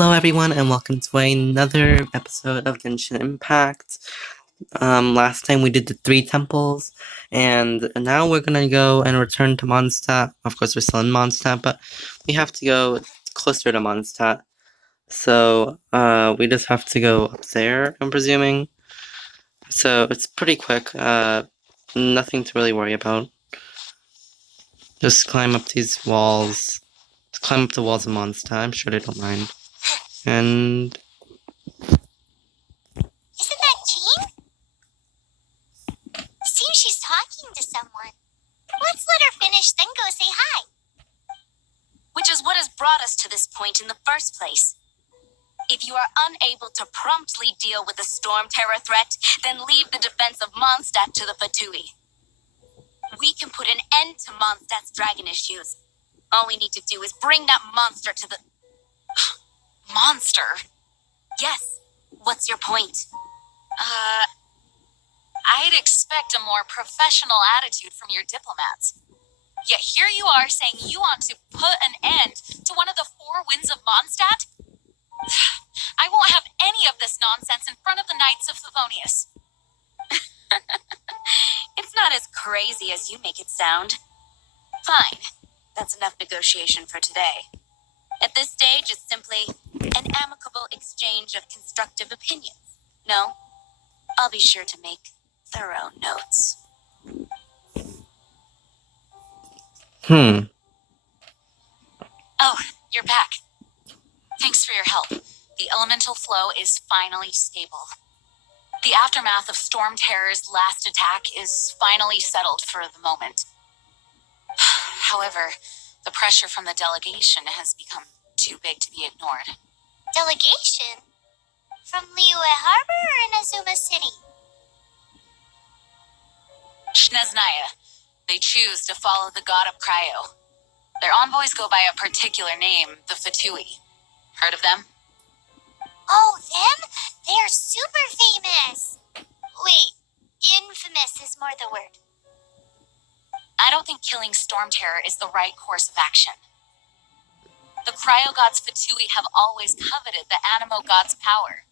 Hello everyone and welcome to another episode of Genshin Impact. Last time we did the 3 temples, and now we're gonna go and return to Mondstadt. Of course we're still in Mondstadt, but we have to go closer to Mondstadt. So, we just have to go up there, I'm presuming. So, it's pretty quick, nothing to really worry about. Just climb up these walls. Just climb up the walls of Mondstadt, I'm sure they don't mind. And... Isn't that Jean? Seems she's talking to someone. Let's let her finish, then go say hi. Which is what has brought us to this point in the first place. If you are unable to promptly deal with the storm terror threat, then leave the defense of Mondstadt to the Fatui. We can put an end to Mondstadt's dragon issues. All we need to do is bring that monster to the... Monster? Yes. What's your point? I'd expect a more professional attitude from your diplomats. Yet here you are saying you want to put an end to one of the 4 winds of Mondstadt? I won't have any of this nonsense in front of the Knights of Favonius. It's not as crazy as you make it sound. Fine. That's enough negotiation for today. At this stage, it's simply an amicable exchange of constructive opinions. No? I'll be sure to make thorough notes. Oh, you're back. Thanks for your help. The elemental flow is finally stable. The aftermath of Storm Terror's last attack is finally settled for the moment. However, the pressure from the delegation has become too big to be ignored. Delegation? From Liyue Harbor or Inazuma City? Shneznaya. They choose to follow the god of Cryo. Their envoys go by a particular name, the Fatui. Heard of them? Oh, them? They're super famous. Wait, infamous is more the word. I don't think killing Storm Terror is the right course of action. The Cryo God's Fatui have always coveted the Animo God's power.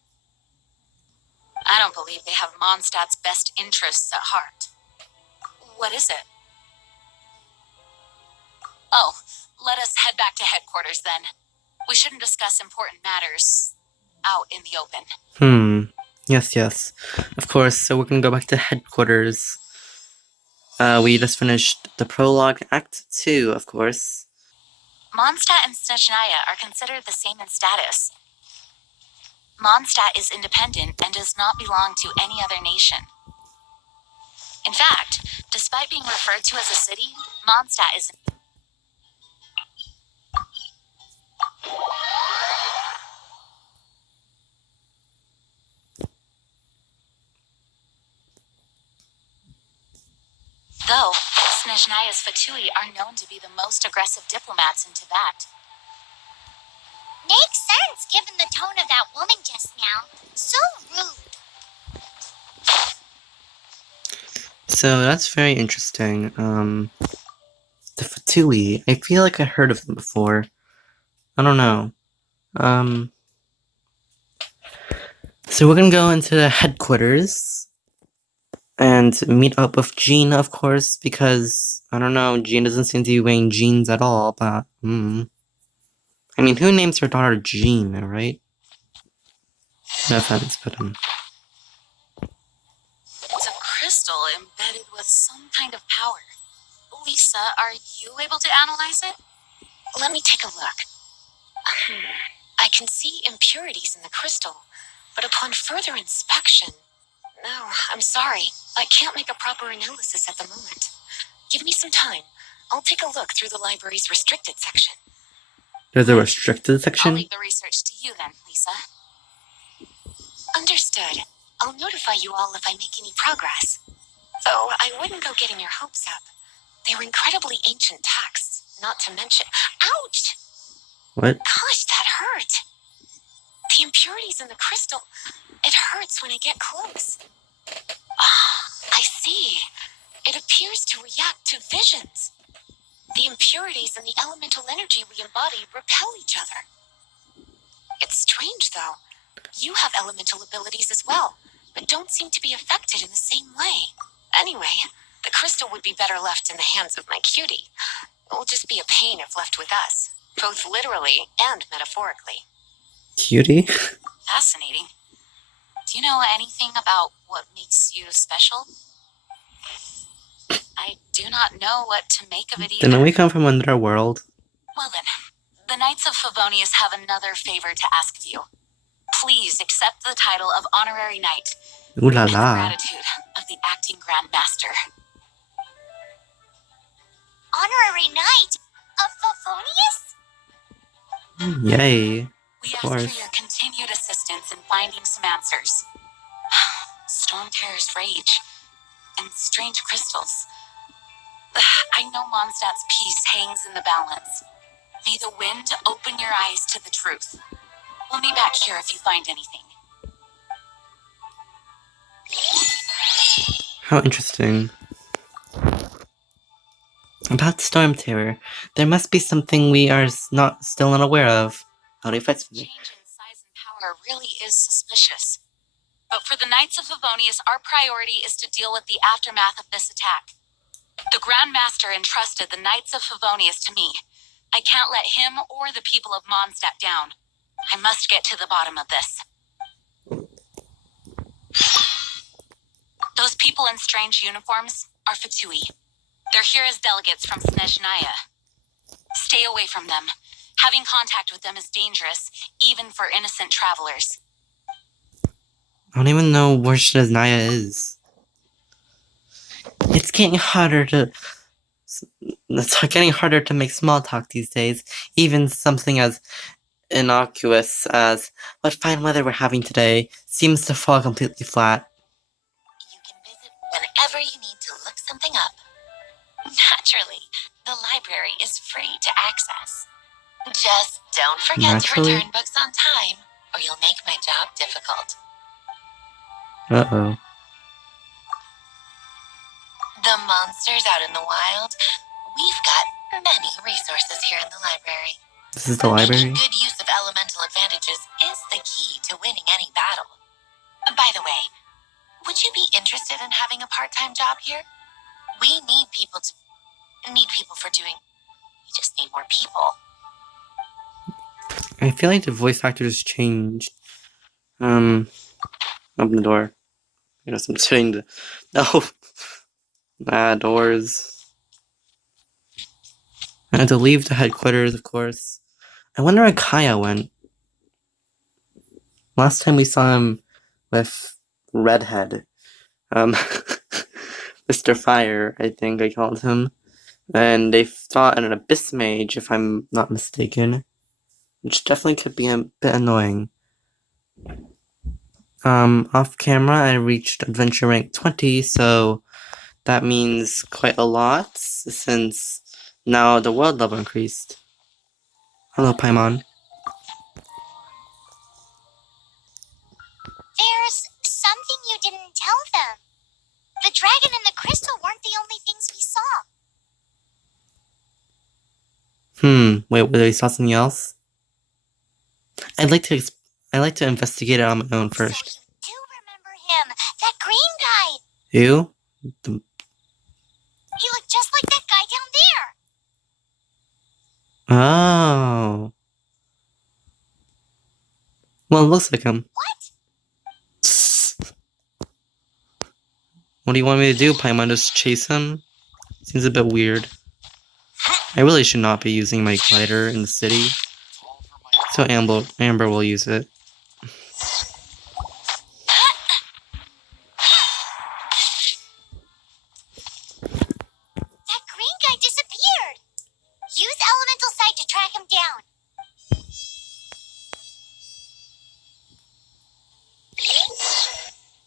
I don't believe they have Mondstadt's best interests at heart. What is it? Oh, let us head back to headquarters then. We shouldn't discuss important matters out in the open. Yes. Of course, so we're gonna go back to headquarters. We just finished the prologue, Act 2, of course. Mondstadt and Snezhnaya are considered the same in status. Mondstadt is independent and does not belong to any other nation. In fact, despite being referred to as a city, Mondstadt is... Though, Snezhnaya's Fatui are known to be the most aggressive diplomats in Tibet. Makes sense given the tone of that woman just now. So rude. So that's very interesting. The Fatui, I feel like I heard of them before. I don't know. So we're gonna go into the headquarters and meet up with Jean, of course, because, I don't know, Jean doesn't seem to be wearing jeans at all, but, I mean, who names her daughter Jean, right? No offense, but, It's a crystal embedded with some kind of power. Lisa, are you able to analyze it? Let me take a look. I can see impurities in the crystal, but upon further inspection... No, I'm sorry. I can't make a proper analysis at the moment. Give me some time. I'll take a look through the library's restricted section. there's a restricted section? I'll leave the research to you then, Lisa. Understood. I'll notify you all if I make any progress. Though I wouldn't go getting your hopes up. They were incredibly ancient texts, not to mention... Ouch! What? Gosh, that hurt. The impurities in the crystal, it hurts when I get close. I see. It appears to react to visions. The impurities and the elemental energy we embody repel each other. It's strange, though. You have elemental abilities as well, but don't seem to be affected in the same way. Anyway, the crystal would be better left in the hands of my cutie. It will just be a pain if left with us, both literally and metaphorically. Cutie? Fascinating. Do you know anything about what makes you special? I do not know what to make of it either. Didn't we come from another world? Well then, the Knights of Favonius have another favor to ask of you. Please accept the title of honorary knight Ooh la in the la. gratitude of the acting Grand Master. Honorary Knight of Favonius? Yay. We Of ask course. for your continued assistance in finding some answers. Storm Terror's rage and strange crystals. I know Mondstadt's peace hangs in the balance. May the wind open your eyes to the truth. We'll be back here if you find anything. How interesting. About Storm Terror, there must be something we are still unaware of. How do you fix it? Change in size and power really is suspicious. But for the Knights of Favonius, our priority is to deal with the aftermath of this attack. The Grand Master entrusted the Knights of Favonius to me. I can't let him or the people of Mondstadt down. I must get to the bottom of this. Those people in strange uniforms are Fatui. They're here as delegates from Snezhnaya. Stay away from them. Having contact with them is dangerous, even for innocent travelers. I don't even know where Snezhnaya is. It's getting harder to make small talk these days. Even something as innocuous as what fine weather we're having today seems to fall completely flat. You can visit whenever you need to look something up. Naturally, the library is free to access. Just don't forget Naturally? to return books on time, or you'll make my job difficult. Uh-oh. The monsters out in the wild, we've got many resources here in the library. This is the library? Making good use of elemental advantages is the key to winning any battle. By the way, would you be interested in having a part-time job here? We need people for doing. We just need more people. I feel like the voice actors changed. Open the door. I guess I'm sitting the... No! Doors. I had to leave the headquarters, of course. I wonder where Kaya went. Last time we saw him with Redhead. Mr. Fire, I think I called him. And they fought an Abyss Mage, if I'm not mistaken. Which definitely could be a bit annoying. Off camera, I reached Adventure Rank 20, so that means quite a lot, since now the world level increased. Hello, Paimon. There's something you didn't tell them. The dragon and the crystal weren't the only things we saw. Wait, whether you saw something else? I'd like to investigate it on my own first. So you do remember him, that green guy. You? He looked just like that guy down there. Oh. Well, it looks like him. What? What do you want me to do, Paimon? Just chase him? Seems a bit weird. I really should not be using my glider in the city. So Amber will use it. That green guy disappeared. Use elemental sight to track him down.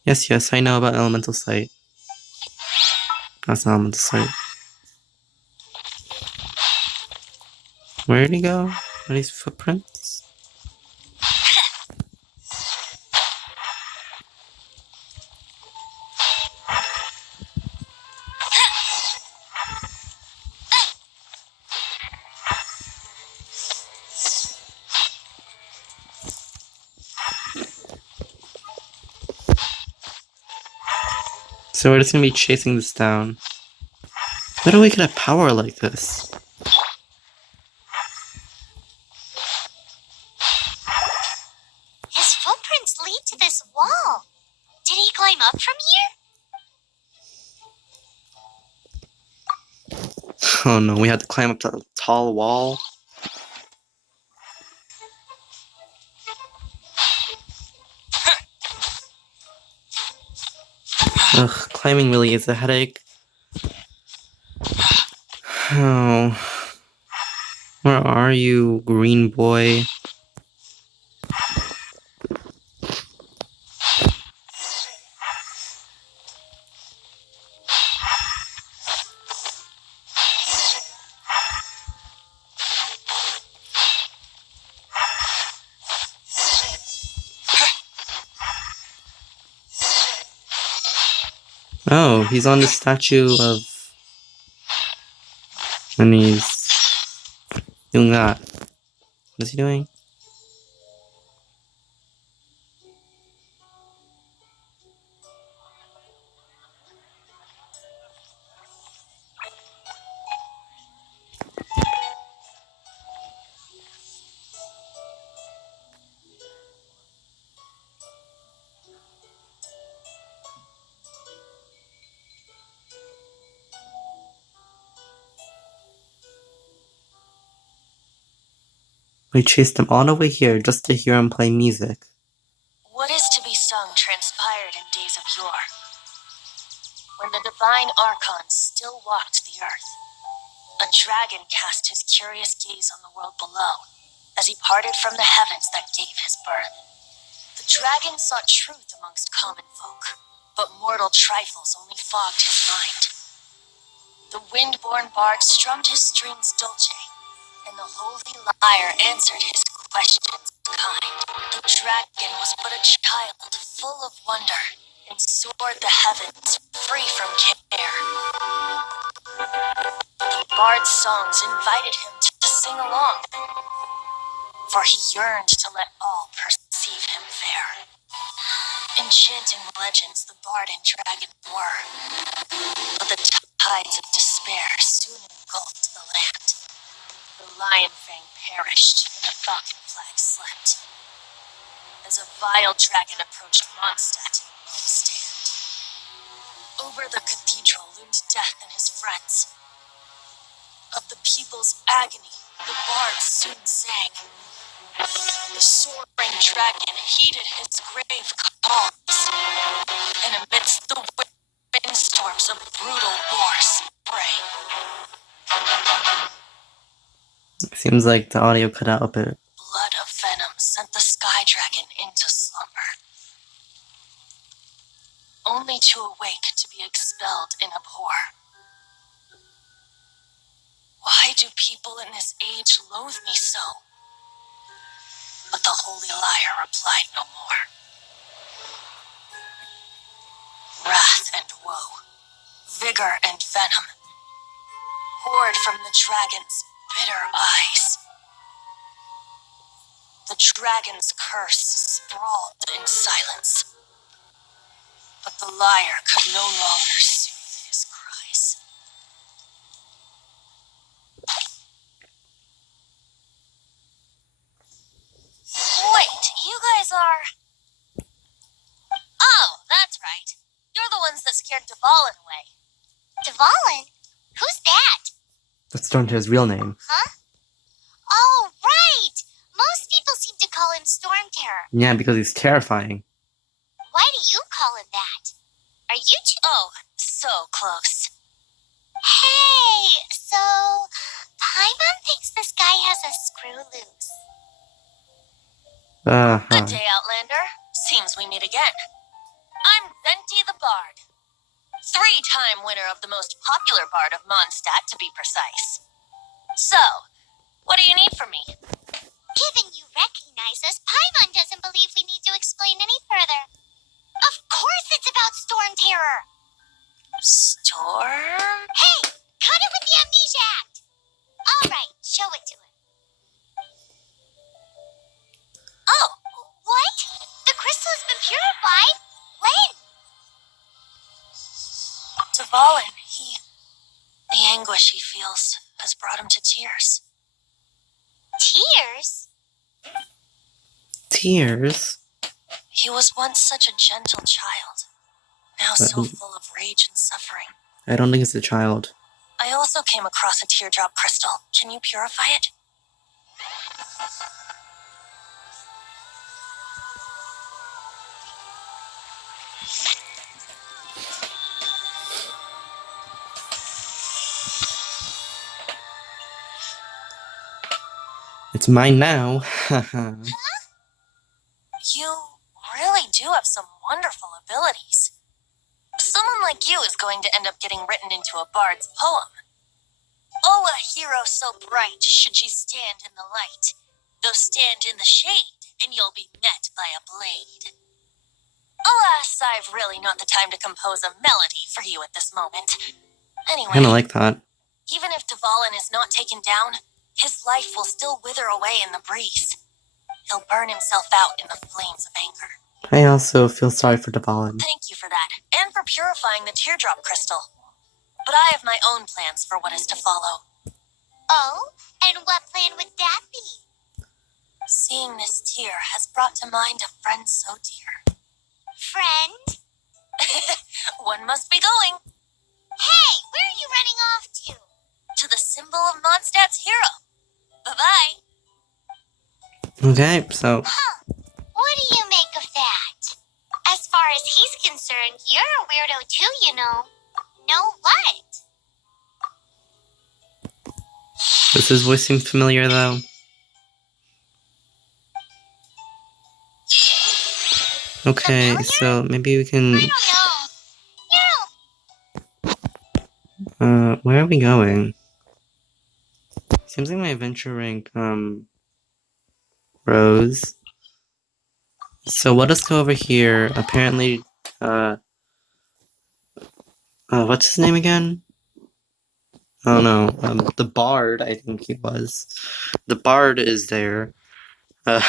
Yes, I know about elemental sight. That's not elemental sight. Where did he go? Are these footprints? So we're just gonna be chasing this down. Where do we get a power like this? His footprints lead to this wall. Did he climb up from here? Oh no, we had to climb up the tall wall. Ugh, climbing really is a headache. Oh. Where are you, green boy? Oh, he's on the statue of... And he's... doing that. What is he doing? We chased him all the way here just to hear him play music. What is to be sung transpired in days of yore, when the divine archons still walked the earth. A dragon cast his curious gaze on the world below, as he parted from the heavens that gave his birth. The dragon sought truth amongst common folk, but mortal trifles only fogged his mind. The wind-born bard strummed his strings dulce, and the holy lyre answered his questions kind. The dragon was but a child, full of wonder, and soared the heavens, free from care. The bard's songs invited him to sing along, for he yearned to let all perceive him fair. Enchanting legends the bard and dragon were, but the tides of despair soon engulfed the land. The lion fang perished, and the falcon flag slept, as a vile dragon approached Mondstadt in lone stand. Over the cathedral loomed death and his friends. Of the people's agony, the bard soon sang. The soaring dragon heeded his grave calls, and amidst the windstorms of brutal war sprang. Seems like the audio cut out a bit. Blood of venom sent the sky dragon into slumber, only to awake to be expelled in abhor. Why do people in this age loathe me so? But the holy lyre replied no more. Wrath and woe, vigor and venom, poured from the dragon's bitter eyes. The dragon's curse sprawled in silence, but the lyre could no longer soothe his cries. Wait, you guys are... Oh, that's right. You're the ones that scared Dvalin away. Dvalin? Who's that? That's Stormterror's real name. Huh? Oh, right! Most people seem to call him Storm Terror. Yeah, because he's terrifying. Why do you call him that? Are you two... Oh, so close. Hey, so... Paimon thinks this guy has a screw loose. Good day, Outlander. Seems we meet again. I'm Venti the Bard. 3-time winner of the most popular bard of Mondstadt, to be precise. So, what do you need from me? Given you recognize us, Paimon doesn't believe we need to explain any further. Of course it's about Storm Terror! Storm? Hey! Cut it with the amnesia act! Alright, show it to him. Oh, what? The crystal has been purified? When? anguish he feels has brought him to tears. Tears? Tears? He was once such a gentle child, now so full of rage and suffering. I don't think it's a child. I also came across a teardrop crystal. Can you purify it? It's mine now. You really do have some wonderful abilities. Someone like you is going to end up getting written into a bard's poem. Oh, a hero so bright should she stand in the light, though stand in the shade, and you'll be met by a blade. Alas, I've really not the time to compose a melody for you at this moment. Anyway, Kinda like that. even if Dvalin is not taken down, his life will still wither away in the breeze. He'll burn himself out in the flames of anger. I also feel sorry for Dvalin. Thank you for that, and for purifying the teardrop crystal. But I have my own plans for what is to follow. Oh, and what plan would that be? Seeing this tear has brought to mind a friend so dear. Friend? One must be going Hey, where are you running off to? to the symbol of Mondstadt's hero. Bye-bye. Okay, so What do you make of that? As far as he's concerned, you're a weirdo too, you know. Know what? does his voice seem familiar though? Okay, so maybe we can. I don't know. Where are we going? Seems like my adventure rank rose. So let us go over here. Apparently, what's his name again? Oh no, the Bard, I think he was. The Bard is there. Did he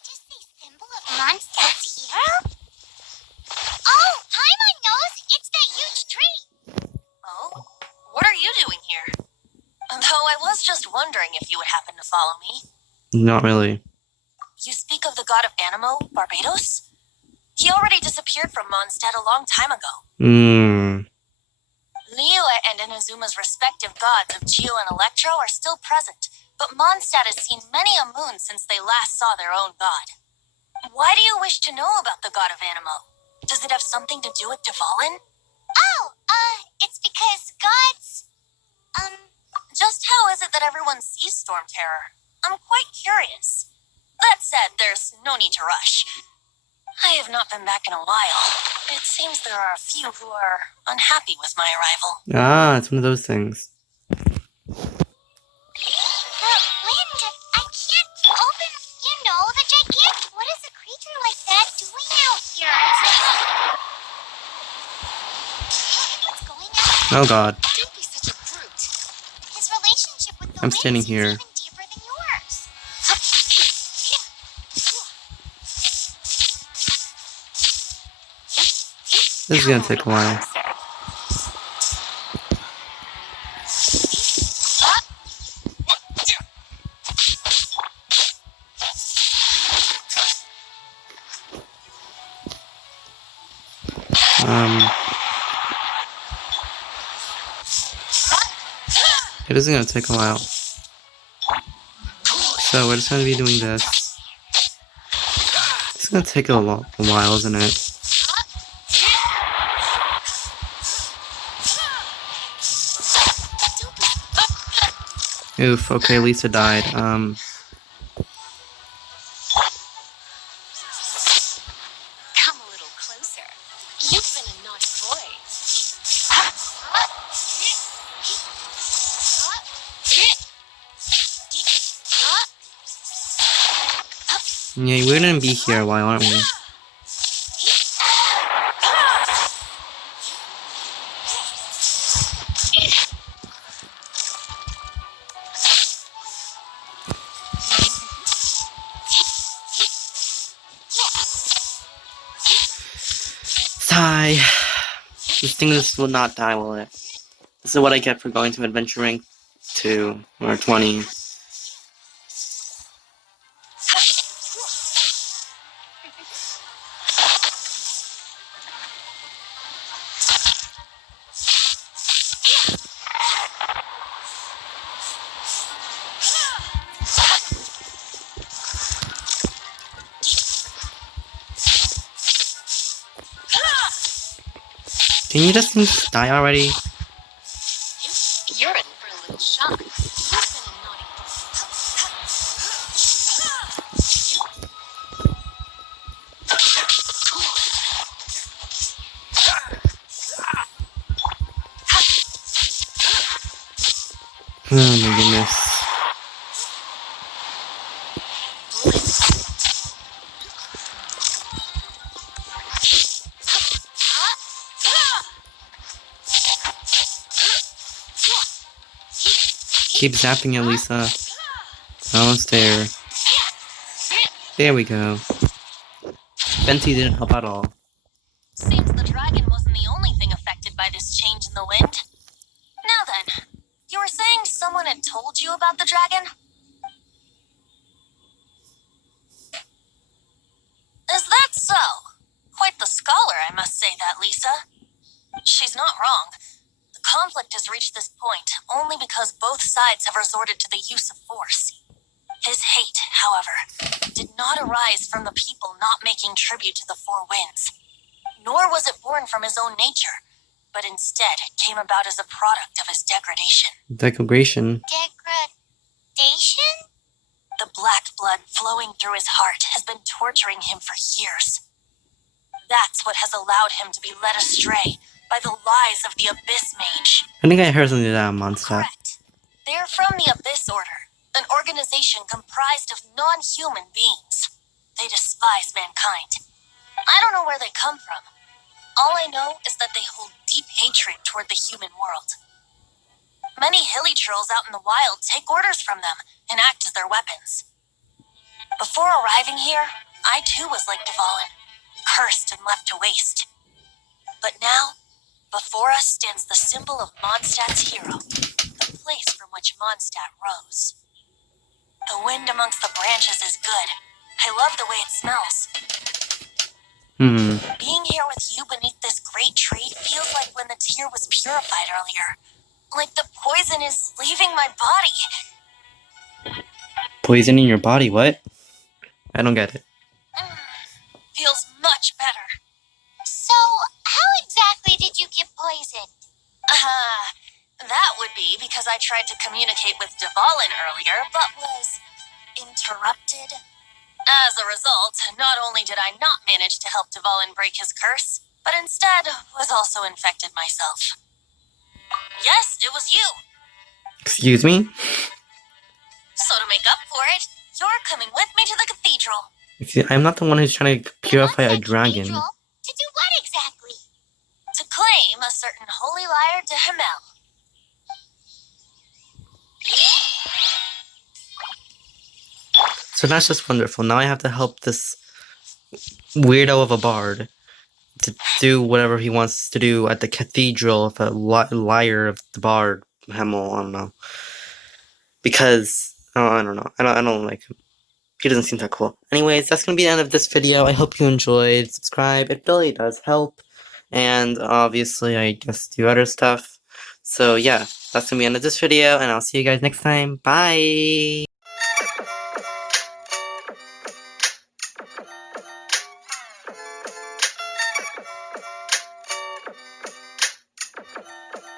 just say symbol of Mondstadt's hero? Oh, Paimon knows! It's that huge tree! Oh? What are you doing here? Though I was just wondering if you would happen to follow me. Not really. You speak of the god of Animo, Barbados? He already disappeared from Mondstadt a long time ago. Liyue and Inazuma's respective gods of Geo and Electro are still present, but Mondstadt has seen many a moon since they last saw their own god. Why do you wish to know about the god of Animo? Does it have something to do with Dvalin? Oh, it's because gods... Just how is it that everyone sees Storm Terror? I'm quite curious. That said, there's no need to rush. I have not been back in a while. It seems there are a few who are unhappy with my arrival. Ah, it's one of those things. But, Wind, I can't open... You know, the gigantic... What is a creature like that doing out here? What's going on? Oh god. Don't be such a brute. His relationship with the I'm wind standing seems here. even deeper than yours. This is gonna take a while. It is gonna take a while. So we're just gonna be doing this. It's gonna take a while, isn't it? Oof, okay, Lisa died. Come a little closer. You've been a naughty boy. Yeah, we're gonna be here a while, aren't we? Sigh. This thing will not die, will it? This is what I get for going to adventure rank 2 or 20. Can you just die already? You're in for a little shock. You've been a naughty Oh my goodness. Keep zapping it, Lisa. Almost there. There we go. Venti didn't help at all. Seems the dragon wasn't the only thing affected by this change in the wind. Now then, you were saying someone had told you about the dragon? Is that so? Quite the scholar, I must say that, Lisa. She's not wrong. The conflict has reached this point only because both sides have resorted to the use of force. His hate, however, did not arise from the people not making tribute to the Four Winds. Nor was it born from his own nature, but instead came about as a product of his degradation. Degradation. Degradation? The black blood flowing through his heart has been torturing him for years. That's what has allowed him to be led astray by the lies of the Abyss Mage. I think I heard something like that on Mondstadt. Correct. They're from the Abyss Order, an organization comprised of non-human beings. They despise mankind. I don't know where they come from. All I know is that they hold deep hatred toward the human world. Many hilly trolls out in the wild take orders from them and act as their weapons. Before arriving here, I too was like Dvalin, cursed and left to waste. But now, before us stands the symbol of Mondstadt's hero, the place from which Mondstadt rose. The wind amongst the branches is good. I love the way it smells. Being here with you beneath this great tree feels like when the tear was purified earlier. Like the poison is leaving my body. Poison in your body, what? I don't get it. Feels much better. So, how exactly did you get poisoned? That would be because I tried to communicate with Dvalin earlier, but was interrupted. As a result, not only did I not manage to help Dvalin break his curse, but instead was also infected myself. Yes, it was you. Excuse me? So to make up for it, you're coming with me to the cathedral. I'm not the one who's trying to purify a dragon. Cathedral? To do what exactly? To claim a certain holy lyre de Himmel. So that's just wonderful. Now I have to help this weirdo of a bard to do whatever he wants to do at the cathedral of a lyre of the bard. Himmel, I don't know. Because, I don't know. I don't like him. He doesn't seem that cool. Anyways, that's going to be the end of this video. I hope you enjoyed. Subscribe. It really does help. And obviously, I just do other stuff. So yeah, that's going to be the end of this video. And I'll see you guys next time. Bye!